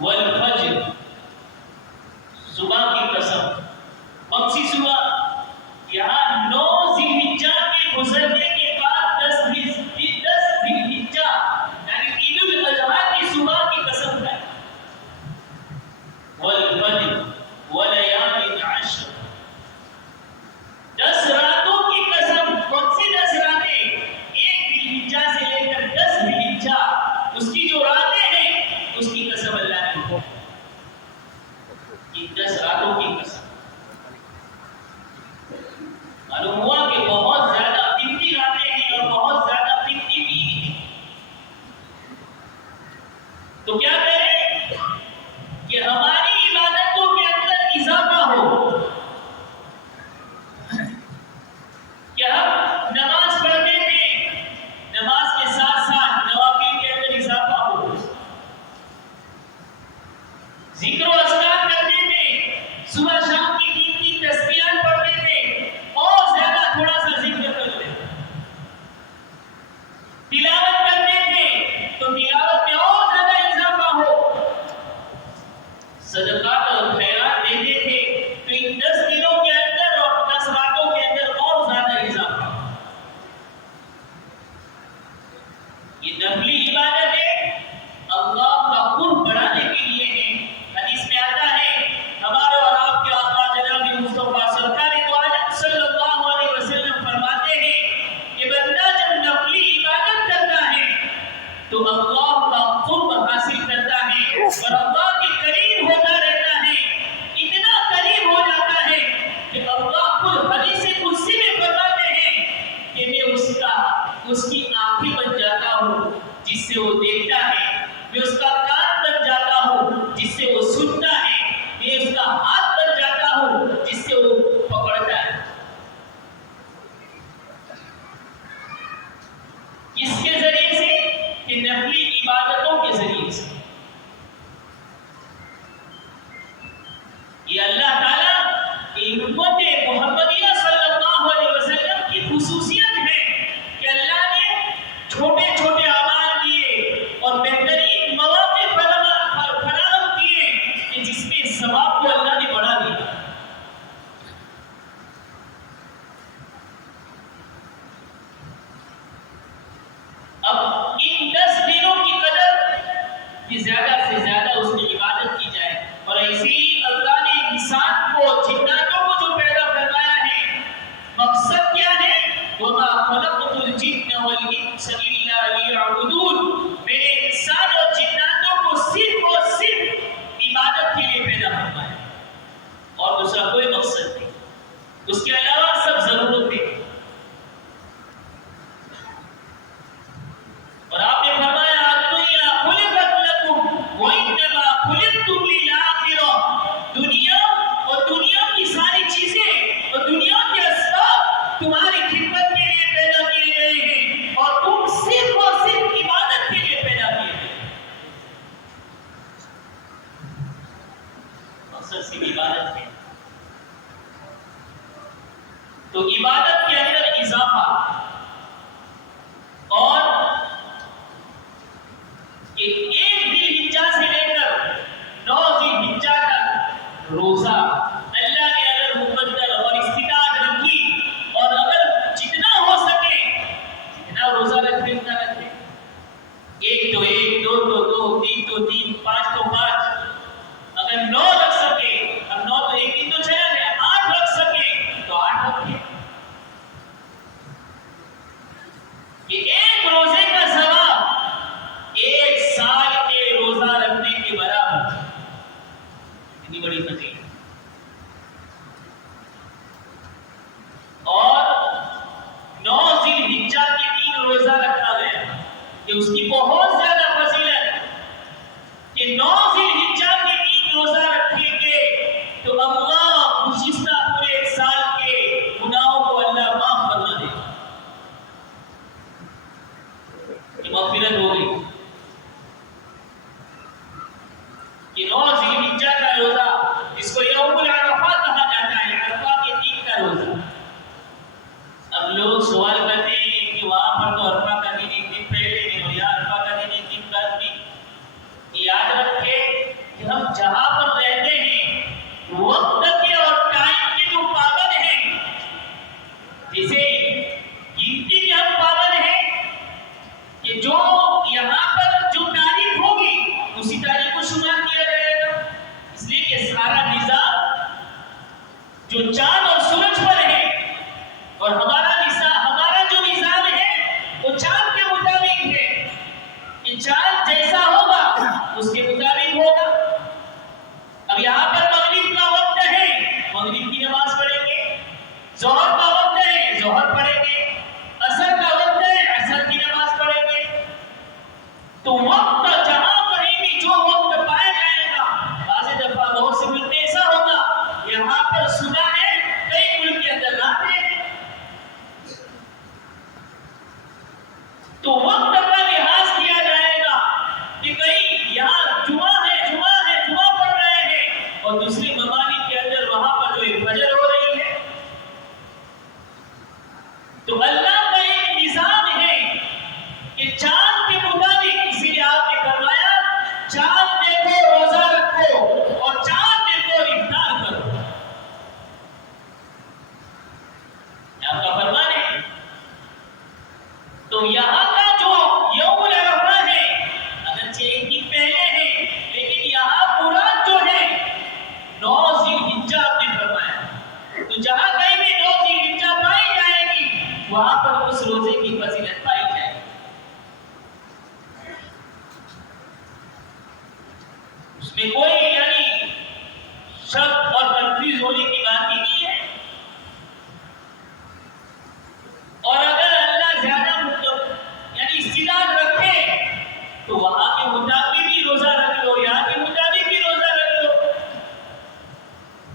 والفجر، صبح کی قسم. کون سی صبح؟ یہاں 9 ذی الحجہ کے گزرنے کے بعد 10 ذی الحجہ یعنی عید الاضحیٰ کی صبح کی قسم ہے. والفجر ولیال عشر، 10 راتوں کی قسم. کون سی 10 راتیں؟ 1 ذی الحجہ سے لے کر 10 ذی الحجہ، اس کی جو راتیں ہیں اس کی قسم اللہ نے کی. 10 راتوں کی قسم. معلوم ہوا کہ بہت زیادہ قیمتی راتیں ہیں اور بہت زیادہ قیمتی بھی ہیں. تو کیا کریں کہ ہماری عبادتوں کے اندر اضافہ ہو، کہ ہم نماز پڑھنے میں نماز کے ساتھ ساتھ نوافل کے اندر اضافہ ہو، ذکر و اذکار کرنے میں، صبح شام کی قیمتی تسبیحات پڑھنے میں اور زیادہ تھوڑا سا ذکر کر لیں. تلاوت کرنے میں تو تلاوت میں اور زیادہ اضافہ ہو. صدقات اور خیرات دیتے تھے تو ان 10 دنوں کے اندر اور 10 راتوں کے اندر اور زیادہ اضافہ. یہ نفلی عبادتیں اللہ کا قرب بڑھانے کے لیے ہیں. حدیث میں آتا ہے ہمارے اور آپ کے آقا جناب مصطفیٰ سرکار دو عالم صلی اللہ علیہ وسلم فرماتے ہیں کہ بندہ جب نفلی عبادت کرتا ہے تو اللہ کا قرب حاصل کرتا ہے اور اللہ کے قریب ہوتا رہتا ہے. اتنا قریب ہو جاتا ہے کہ اللہ خود حدیث قدسی میں فرماتے ہیں کہ میں اس کی آنکھیں بن جاتا ہوں جس سے وہ دیکھتا ہے، میں اس کا کان بن جاتا ہوں جس سے وہ سنتا ہے، میں اس کا ہاتھ بن جاتا ہوں جس سے وہ پکڑتا ہے. کس کے ذریعے سے؟ کہ نفلی عبادتوں کے ذریعے سے. یہ اللہ تعالیٰ کی امت محمدیہ صلی اللہ علیہ وسلم کی خصوصیت ہے کہ اللہ نے چھوٹے چھوٹے اعمال دیے اور بہترین مواقع فراہم کیے کہ جس میں ثواب کو اللہ نے بڑھا دیا. اب ان 10 دنوں کی قدر کہ زیادہ سے زیادہ اس میں عبادت کی جائے. اور ایسے ہی اللہ نے انسان کو، جناتوں کو جو پیدا فرمایا ہے، مقصد کیا ہے؟ وَمَا خَلَقْتُ الْجِنَّ وَالْإِنسَ إِلَّا لِيَعْبُدُونَ. میں نے انسان اور جناتوں کو صرف اور صرف عبادت کے لیے پیدا فرمایا اور دوسرا کوئی مقصد نہیں. اس کے علاوہ سب ضرورتیں. اور آپ نے فرمایا الدنیا خلقت لکم وانما خلقتم للآخرہ. دنیا اور دنیا کی ساری چیزیں اور دنیا کے اسباب تمہاری خدمت کے لیے پیدا کیے گئے ہیں اور تم صرف اور صرف عبادت کے لیے پیدا کیے گئے. مقصد صرف عبادت ہے. تو عبادت کے اندر اضافہ اور کہ 1 ذی الحجہ سے لے کر 9 ذی الحجہ تک روزہ اللہ نے اگر مقدر اور استطاعت رکھی اور اگر جتنا ہو سکے جتنا روزہ رکھے اتنا رکھے. 1 تو 1، 2 تو 2، 3 تو 3، 5 تو 5. اگر 9 رکھ سکے، اب 9 تو 1 دن تو چلا گیا، 8 رکھ سکے تو 8 رکھے. کہ 1 روزے کا ثواب 1 سال کے روزہ رکھنے کے برابر. اتنی بڑی تقریر. اور 9 ذی الحجہ کے دن روزہ رکھا گیا کہ اس کی بہت زیادہ فضیلت کہ 9 ذی الحجہ کے دن روزہ رکھیں گے تو اللہ گزشتہ پورے 1 سال کے گناہوں کو اللہ معاف فرما دے گا. یہ مغفرت ہو گئی. کہ 9 ذی الحجہ کا روزہ جس کو یوم العرفہ کہا جاتا ہے، عرفہ کے دن کا روزہ. اب لوگ سوال کرتے ہیں کہ وہاں پر تو عرفہ کا دن 1 دن پہلے ہے اور یہاں عرفہ کا دن 1 دن بعد بھی. یاد رکھے جو چاند اور سورج پر ہے، اور ہمارا جو نظام ہے وہ چاند کے مطابق ہے کہ چاند جیسا ہوگا اس کے مطابق ہوگا۔ اب یہاں پر مغرب کا وقت ہے، مغرب کی نماز پڑھیں گے، ظہر کا وقت ہے، ظہر پڑھیں گے، عصر کا وقت ہے، عصر کی نماز پڑھیں گے۔ تو وقت جہاں کہیں بھی جو وقت پایا جائے گا، بعض دفعہ بہت سے ملک میں ایسا ہوگا یہاں پر صبح ہے، کئی ملک کے اندر رات ہے، تو وقت کا لحاظ کیا جائے گا کہ کہیں یہاں جمعہ پڑھ رہے ہیں اور دوسرے ممالک کے اندر وہاں پر جو فجر ہو رہی ہے۔ تو اللہ کا ایک نظام ہے کہ چاند کے مطابق، اسی لیے آپ نے فرمایا چاند دیکھو روزہ رکھو اور چاند دیکھو افطار کرو، آپ کا فرمان ہے۔ تو یہاں کا جو یوم عرفہ ہے اگرچہ ایک دن پہلے ہے، لیکن یہاں مراد جو ہے 9 ذی الحجہ آپ نے فرمایا، تو جہاں کہیں بھی 9 ذی الحجہ پائی جائے گی وہاں پر اس روزے کی فضیلت پائی جائے گی۔ اس میں کوئی شک اور کنفیوز ہونے کی بات ہی نہیں ہے۔ اور اگر اللہ زیادہ استعداد رکھے تو وہاں کے مطابق بھی روزہ رکھ لو، یہاں کے مطابق بھی روزہ رکھ لو،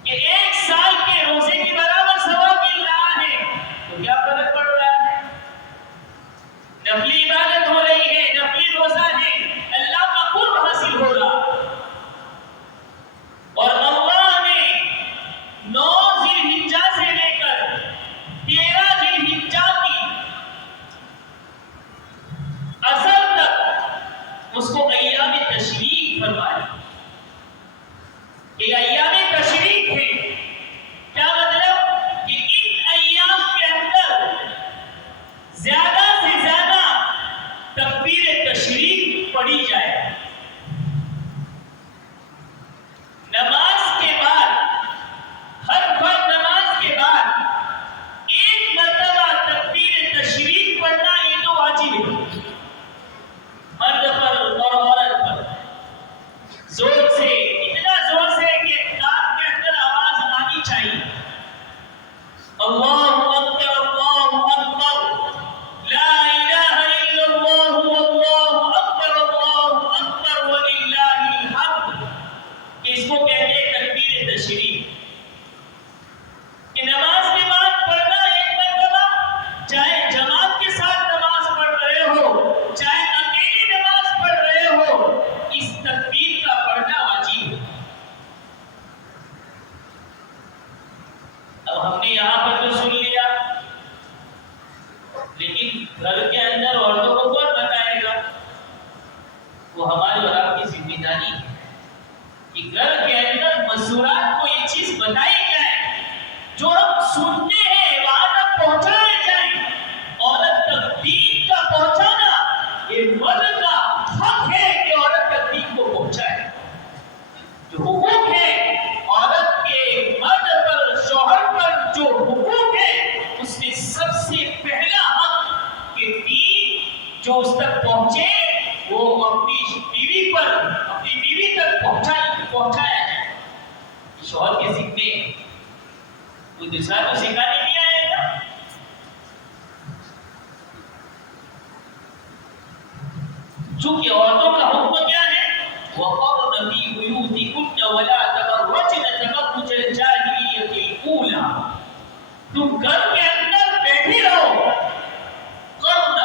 کہ 1 سال کے روزے کے برابر ثواب مل رہا ہے تو کیا فرق پڑ رہا ہے؟ نفلی عبادت ہو رہی ہے، نفلی روزہ ہے، اللہ کا قرب حاصل ہو رہا، اور اللہ نے 9 ذی الحجہ سے لے کر 13 ذی الحجہ کی اصل تک اس کو ایام تشریق فرمایا کہ ایام تشریق ہے۔ کیا مطلب کہ ان ایام کے اندر زیادہ سے زیادہ تکبیر تشریق پڑھی جائے، نماز کے بعد، ہر فرض نماز کے بعد 1 مرتبہ تکبیر تشریق پڑھنا یہ تو واجب ہے، مرد پر اور عورت پر، زور سے، اتنا زور سے کہ کان کے اندر آواز آنی چاہیے، اللہ اکبر اللہ اکبر، لا الہ الا اللہ واللہ اکبر وللہ الحمد، اس کو کہتے ہیں تکبیر تشریق، کہ نماز کے بعد پڑھنا 1 مرتبہ، چاہے جماعت کے ساتھ نماز پڑھ رہے ہو، چاہے اکیلی نماز پڑھ رہے ہو، اس تکبیر کا پڑھنا واجب ہے۔ اب ہم نے یہاں پر تو سن لیا، لیکن گھر کے اندر عورتوں کو کون بتائے گا؟ وہ ہماری اور آپ کی ذمہ داری ہے کہ گھر کے اندر مسورات کو یہ چیز بتائی جائے، جو ہم سنتے ہیں وہاں تک پہنچائے جائیں۔ عورت تک دین کا پہنچانا یہ مرد کا حق ہے کہ عورت تک دین کو پہنچائے۔ جو حقوق ہے عورت کے مرد پر، شوہر پر جو حقوق ہے، اس میں سب سے پہلا حق کہ دین جو اس تک پہنچے وہ اپنی بیوی تک پہنچایا جائے۔ شوہر کے ذمے کوئی دوسرا کو سکھانے نہیں آئے گا۔ چونکہ عورتوں کا حکم کیا ہے؟ وَقَرْنَ فِي بُيُوتِكُنَّ وَلَا تَبَرَّجْنَ تَبَرُّجَ الْجَاهِلِيَّةِ الْأُولَىٰ، تم گھر کے اندر بیٹھی رہو، قرن،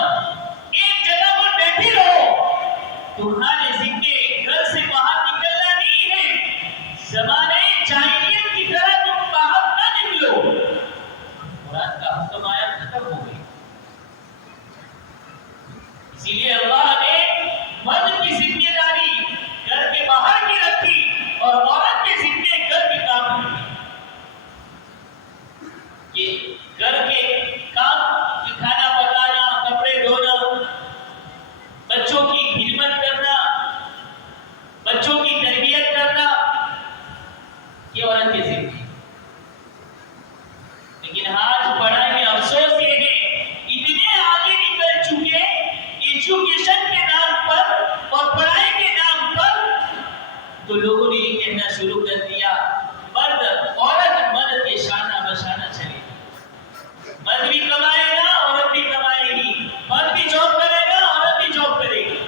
ایک جگہ پر بیٹھی رہو، تمہارے ذمے گھر سے باہر نکلنا نہیں ہے، زمانے جاہلیت کی طرح تم باہر نہ نکلو۔ قرآن کا حکم آیا ختم ہو گئی، اسی لیے اللہ نے مرد کی ذمہ داری گھر کے باہر کی رکھی اور عورت کے ذمے گھر کے کام رکھی۔ یہ تو لوگوں نے یہ کہنا شروع کر دیا مرد عورت مرد کے شانہ بشانہ چلے، مرد بھی کمائے گا عورت بھی کمائے گی، مرد بھی جاب کرے گا عورت بھی جاب کرے گی۔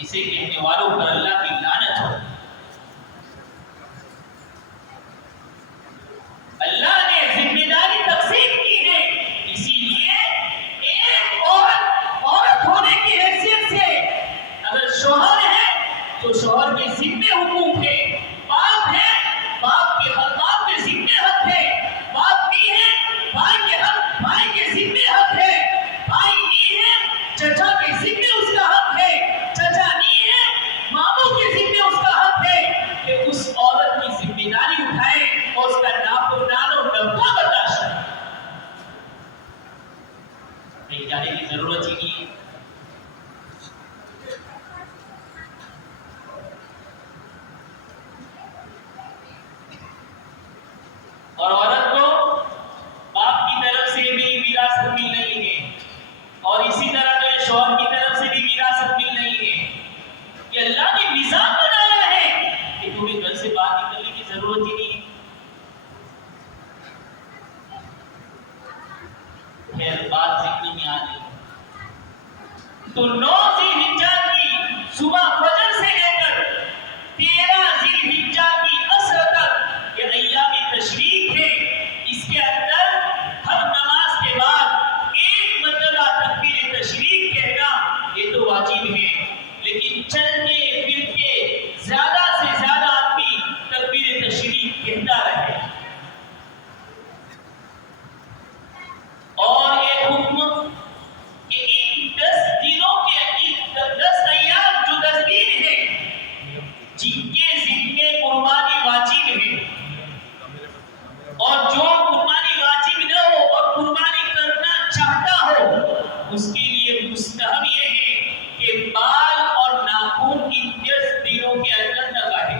اسے کہنے والوں پر اللہ کی لعنت ہو۔ اللہ نے ذمہ داری تقسیم کی ہے، اسی لیے ایک عورت ہونے کی حیثیت سے اگر شوہر ہے تو شوہر کے ذمے حقوق ہے، باپ ہے باپ کے حق، باپ کے ذمے حق ہے، باپ بھی ہے بھائی کے حق، بھائی کے ذمے حق ہے، بھائی نہیں ہے چچا کے ذمے اس کا حق ہے، چچا نہیں ہے ماموں کے ذمے اس کا حق ہے کہ اس عورت کی ذمہ داری اٹھائے اور اس کا نافرمان اور نفع برداشت کرے۔ کہیں جانے کی ضرورت ہی نہیں ہے۔ اور عورت کو باپ کی طرف سے بھی وراثت مل رہی ہے اور اسی طرح جو ہے شوہر کی طرف سے بھی وراثت مل رہی ہے۔ کہ اللہ نے نظام بنایا ہے کہ تمہیں گھر سے باہر نکلنے کی ضرورت ہی نہیں ہے۔ خیر بات ذکر میں آ گئی تو 9 ذی الحجہ کی صبح فجر سے لے کر 13 ذی الحجہ کی عصر تک یہ ایام تشریق ہے۔ اس کے اندر ہر نماز کے بعد ایک مرتبہ تکبیر تشریق کہنا یہ تو واجب ہے، لیکن چلتے پھرتے زیادہ سے زیادہ آدمی تکبیر تشریق کہتا رہے۔ اور ایک حکم کہ ان 10 دنوں کے 10 ایام جو 10 دن ہیں جن کے ذمے قربانی واجب ہے، اور جو قربانی واجب نہ ہو اور قربانی کرنا چاہتا ہو اس کے لیے مستحب یہ ہے کہ بال اور ناخن ان 10 دنوں کے اندر نہ کاٹے۔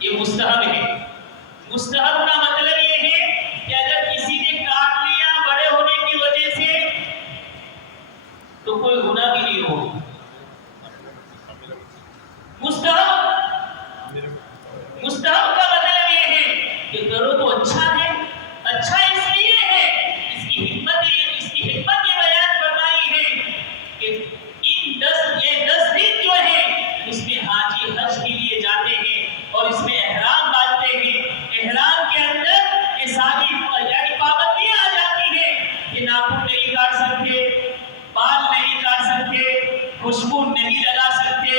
یہ مستحب ہے۔ مستحب کا مطلب یہ ہے کہ اگر کسی نے کاٹ لیا بڑے ہونے کی وجہ سے تو کوئی گناہ بھی نہیں ہوگا۔ مستحب کا مطلب یہ ہے کہ کرو تو اچھا ہے، اچھا اس لیے ہے، اس کی حکمت یہ بیان فرمائی ہے کہ ان 10 دن جو ہے اس میں حاجی حج کے لیے جاتے ہیں اور اس میں احرام باندھتے ہیں۔ احرام کے اندر یہ ساری یعنی پابندیاں آ جاتی ہیں کہ ناخن نہیں کاٹ سکتے، بال نہیں کاٹ سکتے، خوشبو نہیں لگا سکتے،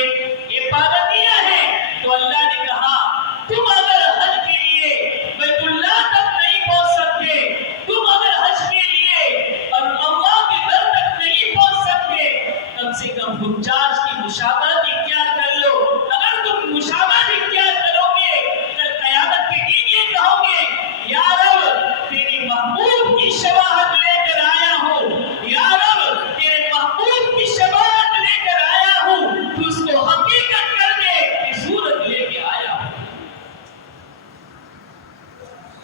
یہ پابندیاں ہیں۔ تو اللہ نے کہا تم اگر حج کے لیے بیت اللہ تک نہیں پہنچ سکتے، تم اگر حج کے لیے اللہ کے گھر تک نہیں پہنچ سکتے، کم سے کم حجاج کی مشابہت اختیار کر لو۔ اگر تم مشابہت اختیار کرو گے کل قیامت کے دن یہ کہو گے یا رب تیرے محبوب کی شباہت لے کر آیا ہوں، یا رب تیرے محبوب کی شباہت لے کر آیا ہوں، تو اس کو حقیقت کر دے صورت لے کے آیا ہوں۔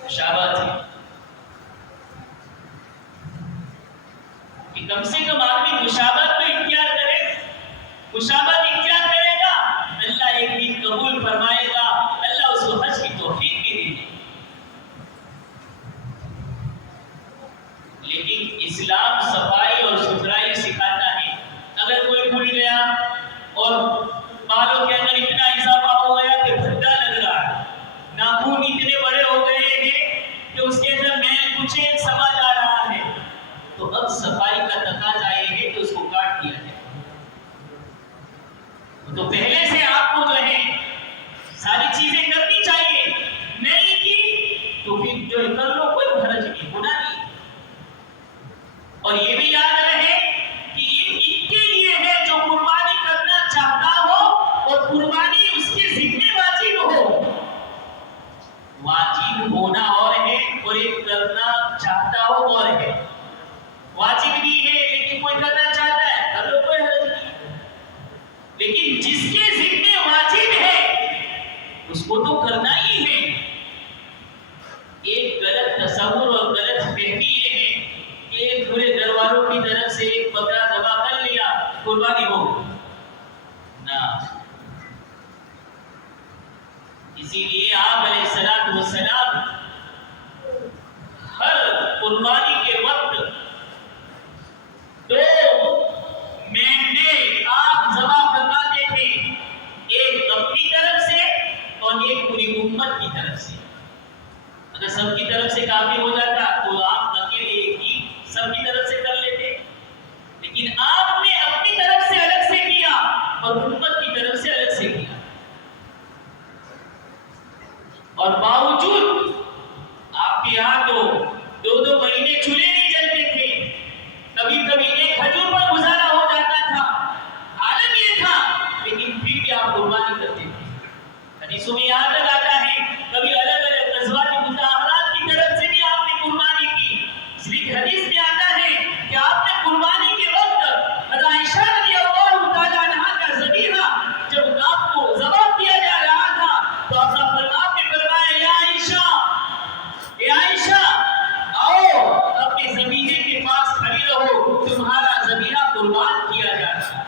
مشابہت ہے کہ کم سے کم آدمی مشابہت کو اختیار کرے، مشابہت اختیار کرے گا اللہ ایک دن قبول فرمائے گا، اللہ اس کو حج کی توفیق بھی دے گا۔ لیکن اسلام صفائی اور ستھرائی سکھاتا ہے۔ اگر کوئی بھول گیا اور بالوں کے اندر اتنا اضافہ ہو گیا کہ بھدا لگ رہا ہے، ناخن اتنے بڑے ہو گئے ہیں کہ اس کے اندر میل کچھ ایک سمجھ آ رہا ہے، تو اب صفائی کا تقاضا یہ ہے کہ اس کو کاٹ دیا جائے۔ تو پہلے سے آپ کو جو ہے ساری چیزیں کرنی چاہیے، نہیں کی تو پھر جو کر لو کوئی حرج نہیں، گناہ نہیں۔ اور یہ بھی یاد رہے کہ ان کے لیے ہے جو قربانی کرنا چاہتا ہو اور قربانی اس کے ذمہ واجب ہو۔ واجب ہونا اور ہے اور ایک کرنا چاہتا ہو اور ہے۔ واجب نہیں ہے لیکن کوئی کرنا چاہتا ہے، کر لو کوئی حرج نہیں۔ لیکن جس کے ذمہ واجب ہے اس کو تو کرنا ہی ہے۔ ایک غلط تصور اور غلط فہمی یہ ہے کہ ایک پورے گھر والوں کی طرف سے ایک بکرا ذبح کر لیا قربانی ہو، اسی لیے آپ علیہ السلام ہر قربانی کے وقت 2 مینڈے آپ ذبح فرماتے تھے، ایک اپنی طرف سے اور ایک پوری امت کی طرف سے۔ اگر سب کی طرف سے کافی ہو جاتا تو آپ اکیلے ایک ہی سب کی طرف سے کر لیتے، لیکن آپ نے اپنی طرف سے الگ سے کیا اور امت کی طرف سے الگ سے کیا، اور باوجود آپ کے یہاں تو 2 مہینے چولہے نہیں جلتے تھے، کبھی کبھی ایک کھجور پر گزارا ہو جاتا تھا، حالت یہ تھا، لیکن پھر بھی آپ قربانی کرتے تھے۔ حدیثوں میں یہاں تک آتا ہے کبھی الگ الگ ازواج مطہرات کی طرف سے بھی آپ نے قربانی کی۔ اس لیے حدیث میں آتا ہے کہ آپ نے قربانی کے وقت عائشہ رضی اللہ تعالی عنہا کا ذبیحہ جب آپ کو ذبح کیا جا رہا تھا تو آپ نے فرمایا اے عائشہ آؤ اپنے ذبیحے کے پاس کھڑی رہو، تمہارا ذبیحہ قربان کیا جا رہا ہے۔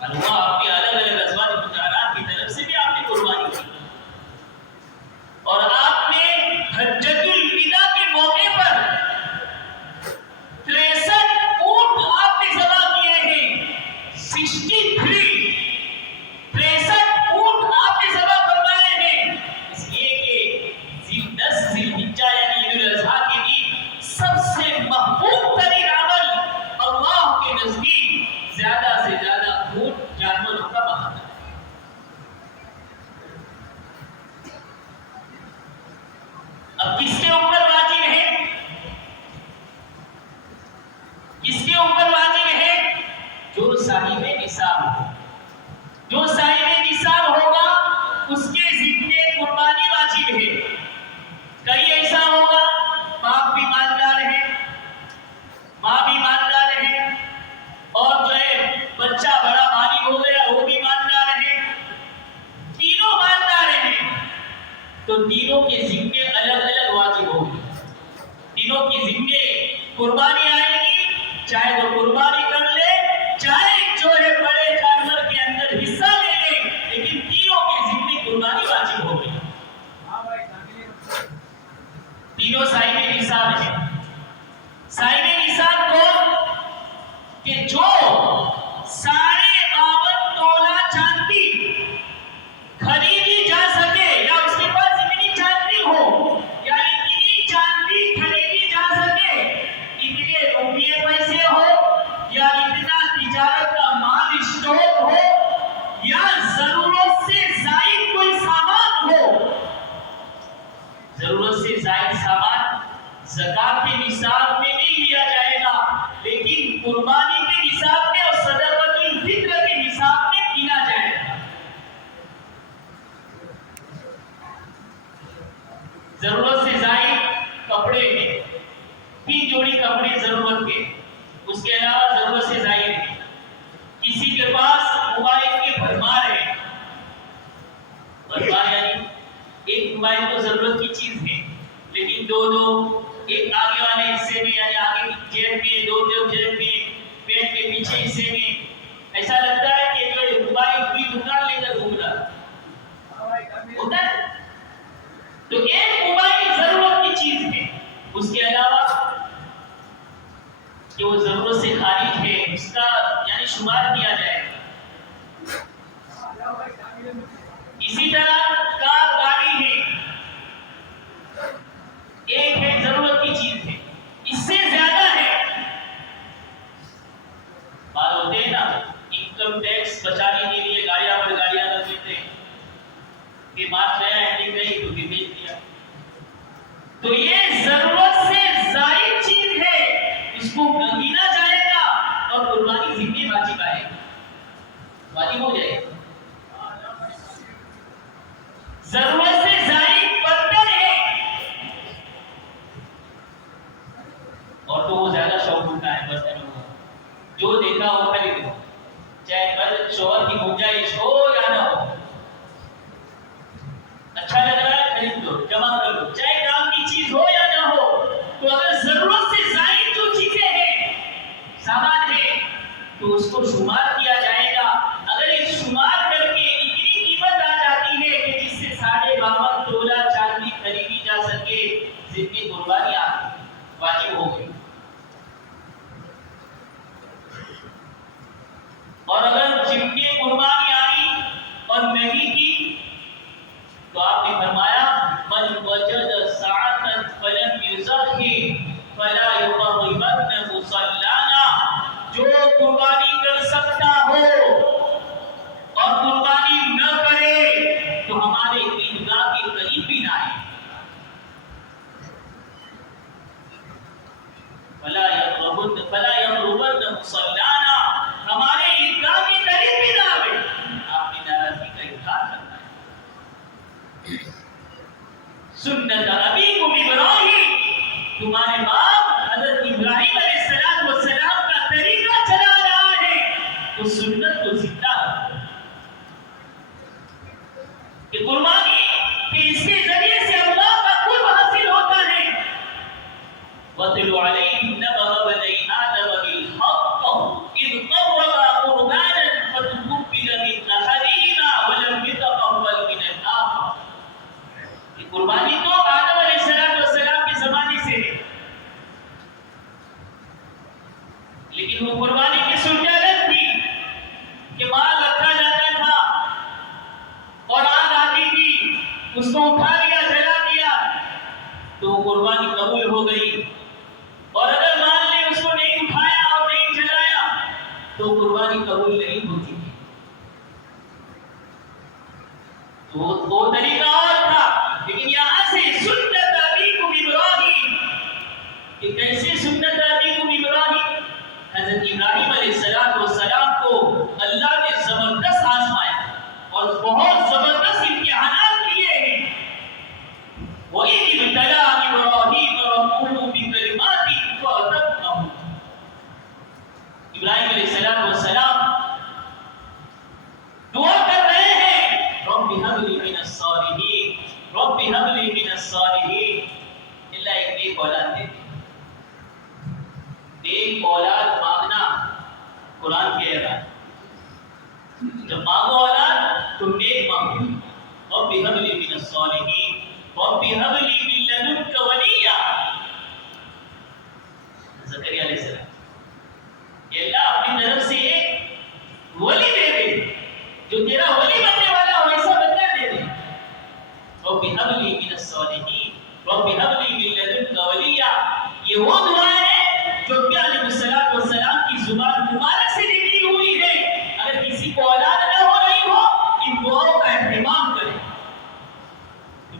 اللہ آپ کے الگ الگ ازواج مطہرات کی طرف سے بھی آپ نے قربانی کی، اور آپ نے حجۃ الوداع کے موقع پر 63 اونٹ آپ نے ذبح کیے ہیں، 63 اونٹ آپ نے ذبح فرمائے ہیں، اس لیے کہ 10 ذی الحجہ یعنی عید الاضحیٰ کے دن سب سے محبوب ترین عمل اللہ کے نزدیک زیادہ سے زیادہ اونٹ جانوروں کا بہانا ہے۔ اب کس کے اوپر واجب ہے؟ کس کے اوپر واجب ہے؟ جو صاحب نصاب ہو، جو صاحب نصاب ہوگا اس کے ذمے قربانی واجب ہے۔ کہیں ایسا ہوگا باپ بھی مالدار ہے، ماں بھی مالدار ہے، اور جو ہے بچہ بڑا بالغ ہو گیا وہ بھی مالدار ہے، تینوں مالدار ہیں، تو تینوں کے ذمے الگ الگ واجب ہوگی، تینوں کی ذمے قربانی آئے گی، چاہے وہ قربانی کر لے چاہے جو ہے بڑے جانور کے اندر حصہ لے لے، لیکن تینوں کے ذمے قربانی واجب ہوگی۔ تینوں صاحب نصاب ہیں۔ صاحب نصاب کو کہ جو 52 تولہ چاندی خریدی جا سکے، یا اس کے پاس اتنی چاندی ہو یا اتنی چاندی خریدی جا سکے، اتنے روپیے پیسے ہو یا اتنا تجارت کا مال اسٹور ہو یا ضرورت سے زائد کوئی سامان ہو، ضرورت سے زائد سامان زکات کے نصاب میں نہیں لیا جائے گا، لیکن قربانی کے نصاب میں اور صدقۃ الفطر کے نصاب میں گنا جائے گا۔ ضرورت سے زائد کپڑے ہیں، 3 جوڑی کپڑے ضرورت کے، اس کے علاوہ ضرورت سے زائد ہے۔ کسی کے پاس موبائل کی بھرمار ہے، بھرمار یعنی ایک موبائل تو ضرورت کی چیز ہے، لیکن دو ایک آگے والے حصے میں یعنی آگے کی جیب میں، 2 جیب میں، پیٹ کے پیچھے حصے میں، ایسا لگتا ہے کہ جو موبائل کی دکان لے کر گھوم رہا ہوتا ہے۔ تو ایک موبائل ضرورت کی چیز ہے، اس کے علاوہ کہ وہ ضرورت سے خارج ہے اس کا یعنی شمار کیا جائے گا۔ اسی طرح کار گاڑی ہے، ایک ہے ضرورت کی چیز ہے، اس سے زیادہ ہے بات ہوتے ہیں نا انکم ٹیکس بچانے کے لیے گاڑیاں پر گاڑیاں رکھ دیتے ہیں کہ بات نیا ہینڈنگ گئی تو بھی بیچ دیا، تو یہ ضرورت سے زائد چیز ہے، اس کو گنگینا جائے گا اور قربانی ذمہ واجب آئے گا، واجب ہو جائے گا۔ ضرورت سے زائد برتن ہے، اور تو وہ زیادہ شوق ہوتا ہے برتنوں کا، جو دیکھا وہ خرید لو، چاہے مرد شوہر کی گنجائش ہو یا نہ ہو، اچھا لگ رہا ہے خرید لو، جمع کر لو، چاہے کام کی چیز ہو یا نہ ہو۔ تو اگر ضرورت سے زائد جو چیزیں ہیں، سامان ہے، تو اس کو شمار کیا جائے گا۔ اگر یہ شمار کر کے اتنی قیمت آ جاتی ہے کہ عزت کو زندہ کہ قربانی کہ اس کے ذریعے سے اللہ کا قرب حاصل ہوتا ہے. وَاتْلُ عَلَيْهِمْ نَبَأَ بَنِي آدَمَ بِالْحَقِّ إِذْ قَرَّبَا قُرْبَانًا فَتُقُبِّلَ مِنْ أَحَدِهِمَا وَلَمْ يُتَقَبَّلْ مِنَ الْآخَرِ. یہ قربانی تو آدم علیہ السلام کے زمانے سے ہے، لیکن وہ قربانی کی صورت الگ تھی کہ مال رکھا جاتا تھا اور آگ آتی تھی، اس کو اٹھا لیا، جلا دیا تو وہ قربانی قبول ہو گئی. اور اگر مان لے اس کو نہیں اٹھایا اور نہیں جلایا تو قربانی قبول نہیں ہوتی. تو وہ طریقہ اور تھا. لیکن یہاں سے سنت ابیکم ابراہیم، کہ کیسے سنت ابیکم ابراہیم؟ حضرت ابراہیم علیہ السلام کو اللہ نے زبردست آزمایا اور بہت زبردست امتحانات لیے ہیں. وَإِذِ ابْتَلَىٰ إِبْرَاهِيمَ رَبُّهُ بِكَلِمَاتٍ فَأَتَمَّهُنَّ. ابراہیم علیہ السلام دعا کر رہے ہیں، رَبِّ هَبْ لِي مِنَ الصَّالِحِينَ رَبِّ هَبْ لِي مِنَ الصَّالِحِينَ. اللہ ایک نیک اولاد دے. نیک اولاد مانگنا قرآن کہہ رہا ہے، جب مانگو اولاد تو نیک مانگو. رَبِّ هَبْ لِي مِنَ الصَّالِحِينَ رَبِّ هَبْ لِي مِن لَّدُنكَ وَلِيًّا. زکریا علیہ السلام، کہ اللہ اپنی طرف سے ایک ولی دے دے، جو تیرا ولی بننے والا ہو ایسا بندہ دے دے. رَبِّ هَبْ لِي مِنَ الصَّالِحِينَ رَبِّ هَبْ لِي مِن لَّدُنكَ وَلِيًّا. یہ وہ دعا ہے جو نبی علیہ السلام کی زبان مبارک سے نکلی ہوئی ہے. اگر کسی کو اولاد نہ ہو رہی ہو، ان دعاؤں کا اہتمام کرے.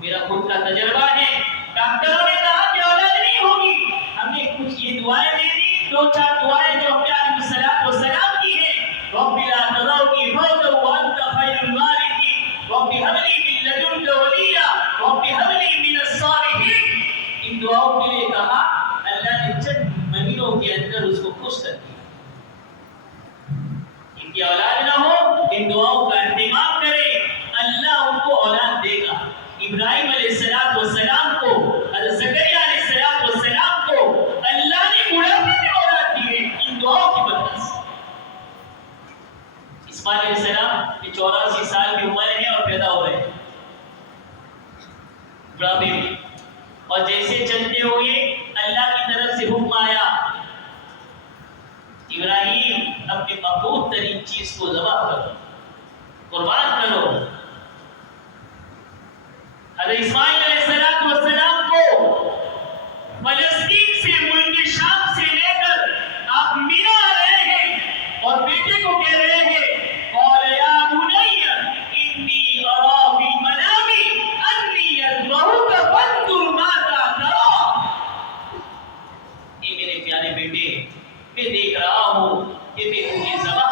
میرا خود کا تجربہ ہے، ڈاکٹروں نے کہا کہ اولاد نہیں ہوگی، ہم نے کچھ یہ دعائیں دے دی، 2-4 دعائیں جو ہم نے علیہ السلام کی ہیں. رب لا تذرنی فردا وانت خیر الوارثین رب هب لي من لدنك ولیا رب هب لي من الصالحین. ان دعاؤں کے لیے کہا، اللہ نے چند مہینوں کے اندر اس کو خوش کر دیا. ان کی اولاد نہ ہو، ان دعاؤں کا اہتمام کرے، اللہ ان کو اولاد دے گا. ابراہیم علیہ السلام کو، حضرت زکریا علیہ السلام کو اللہ نے بڑھاپے میں اولاد دی ہے ان دعاؤں کی برکت سے. اسماعیل علیہ السلام کی 84 سال کی عمر ہے اور پیدا ہو رہے ہیں بڑھاپے میں. اور جیسے چلتے ہوئے اللہ کی طرف سے حکم آیا، ابراہیم اپنی محبوب ترین چیز کو ذبح کرو، قربان کرو. حضرت اسماعیل علیہ السلام کو فلسطین سے، ملک شام سے لے کر آپ مینا آ رہے ہیں اور بیٹے کو کہہ رہے ہیں، قال یا بنی انی ارا فی المنام انی اذبحک فانظر ماذا تری. اے میرے پیارے بیٹے، میں دیکھ رہا ہوں کہ میں تمہیں ذبح